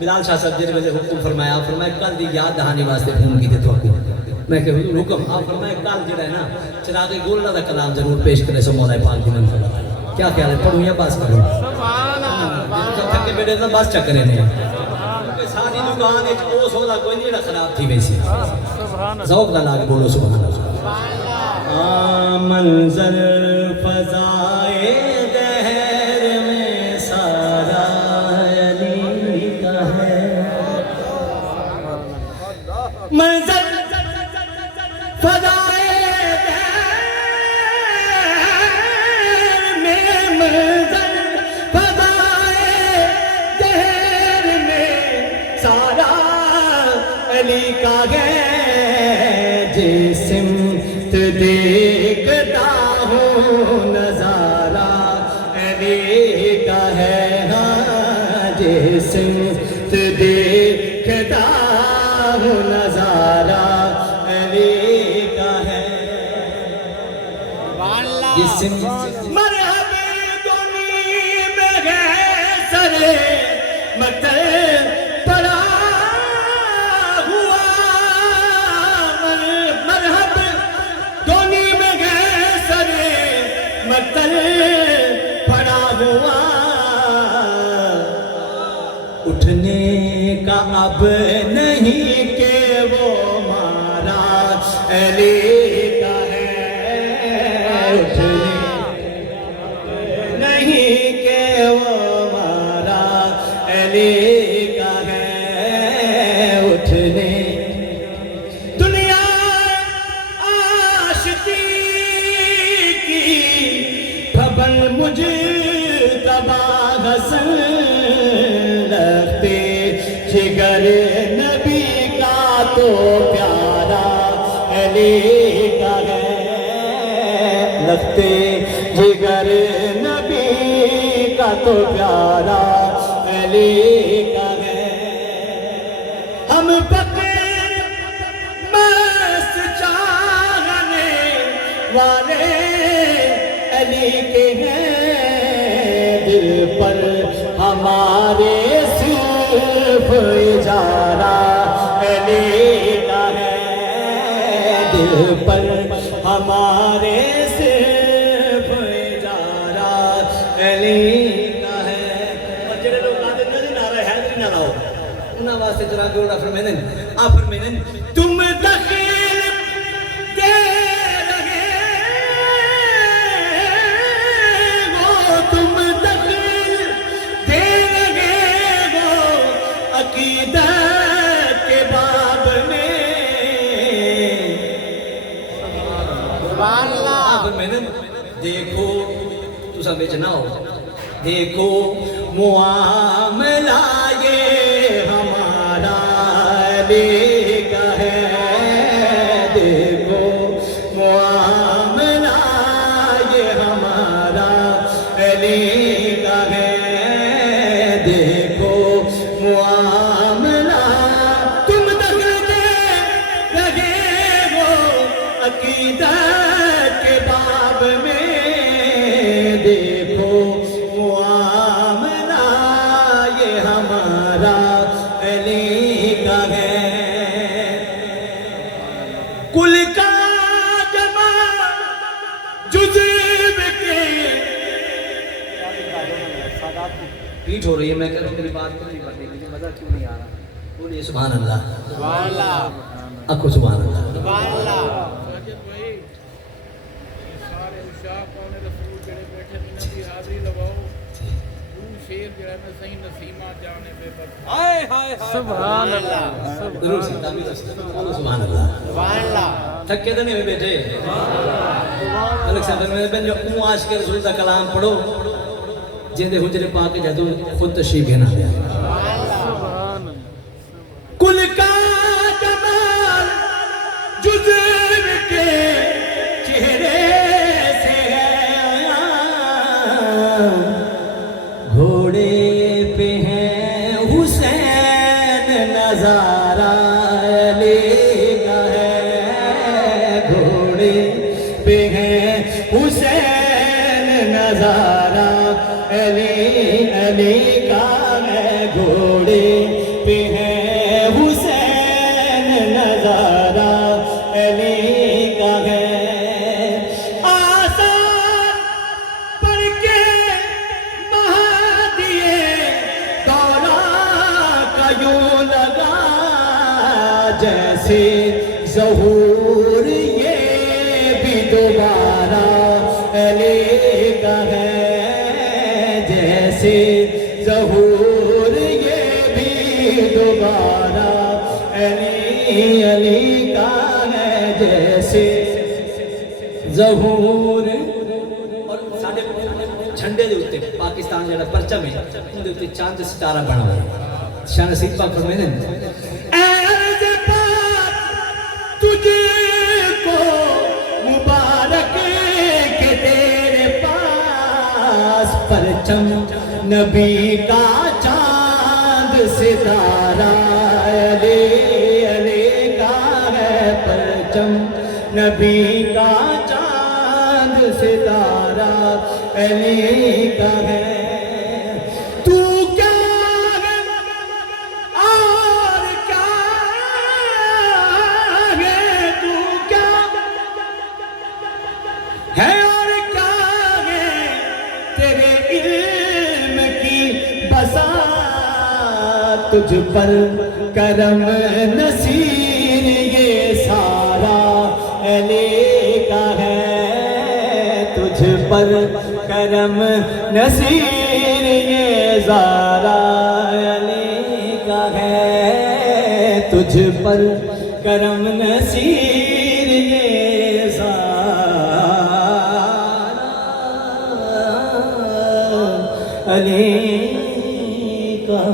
بلال شاہ صاحب جی نے حکم فرمایا کل دی یاد دہانی واسطے فون کی تھے تو میں کہ حضور حکم آپ فرمایا کل جڑا ہے نا چراغ گولڈا دا کلام ضرور پیش کرے سو مولا پاک دی منزل کیا خیال ہے پڑھوں یا بس کروں سبحان اللہ تھکے بیٹھے نا بس چکرے نے ساری دکان وچ او سودا کوئی نہیں جڑا خراب تھی ویسی سبحان اللہ ذوق دا لا کے بولو سبحان اللہ منظر فضائے دہر میں سارا علی کا ہے منظر فضائے دہر میں منظر فضائے دہر میں سارا علی کا ہے جسم دیکھتا ہوں نظارہ علی کا ہے ہاں جسم دیکھتا ہوں نظارہ علی کا ہے جسم مرحب دنی میں گئے سرے مطلب پڑا ہوا اٹھنے کا اب نہیں کہ وہ مارا علی کا ہے اٹھنے نہیں کہ وہ مارا علی کا ہے اٹھنے مجھے تباہ حسن لگتے جگر نبی کا تو پیارا علی کا ہے لگتے جگر نبی کا تو پیارا علی کا ہے ہم فقیر مست چاہنے والے علی کے ہیں دل پر ہمارے صرف اجارہ علی کا ہے دل پر ہمارے صرف اجارہ علی کا ہے اور جڑے لوگ آتے نظر نہ رہے حیدری نہ لاؤ انہاں واسطے جرا گوڑا فرمیدن آپ فرمیدن تم دخیل دے عقیدت کے باب میں دیکھو تو سب بیچ نہ ہو دیکھو معاملہ یہ ہمارا علی کا ہے دیکھو معاملہ یہ ہمارا علی کا ہے دیکھو معاملہ تم دکھتے رہے ہو عقیدت کے باب میں دیکھو معاملہ یہ ہمارا علی کا ہے کل کا جمع جزو کے پیٹ ہو رہی ہے میں کہہ رہا ہوں میری بات کو نہیں پڑھنے مجھے مزہ کیوں نہیں آ رہا بولیے سبحان اللہ سبحان اللہ اکو سبحان اللہ سبحان اللہ سارے عشاق کون رسول جڑے بیٹھے انہاں دی حاضری لواؤ وہ شیر جڑا میں صحیح نسیمہ جانے پہ بس ہائے ہائے سبحان اللہ ضرور سبحان اللہ سبحان اللہ تھکے تو نہیں بیٹھے الگ صاحب میرے بہن جو اون عاشق رسول کا کلام پڑھو جن دے حجرے پاک جدو خود تشریف ہے نہ کل کا جمال جزو کے چہرے سے ہے گھوڑے پہ ہیں حسین نظارہ علی کا ہے گھوڑے پہ ہیں حسین نظارہ علی علی کا ہے گھوڑے یوں لگا جیسے ظہور یہ بھی دوبارہ علی کا ہے، جیسے ظہور یہ بھی دوبارہ علی کا ہے، جیسے ظہور۔ اور ساڈے جھنڈے دے اوتے پاکستان جڑا پرچم ہے اون دے اوتے چاند ستارہ بنا ہوا ہے۔ شاہ نصیر پاک فرماتے ہیں اے عرض پاک تجھے کو مبارک کہ تیرے پاس پرچم نبی کا چاند ستارہ علی علی کا ہے، پرچم نبی کا چاند ستارہ علی کا ہے۔ تو کیا ہے اور کیا ہے، تو کیا ہے اور کیا ہے، تیرے علم کی بساط تجھ پر کرم نصیر یہ سارا علی کا ہے، تجھ پر کرم نصیر یہ سارا علی کا ہے، تجھ پر کرم نصیر یہ سارا علی کا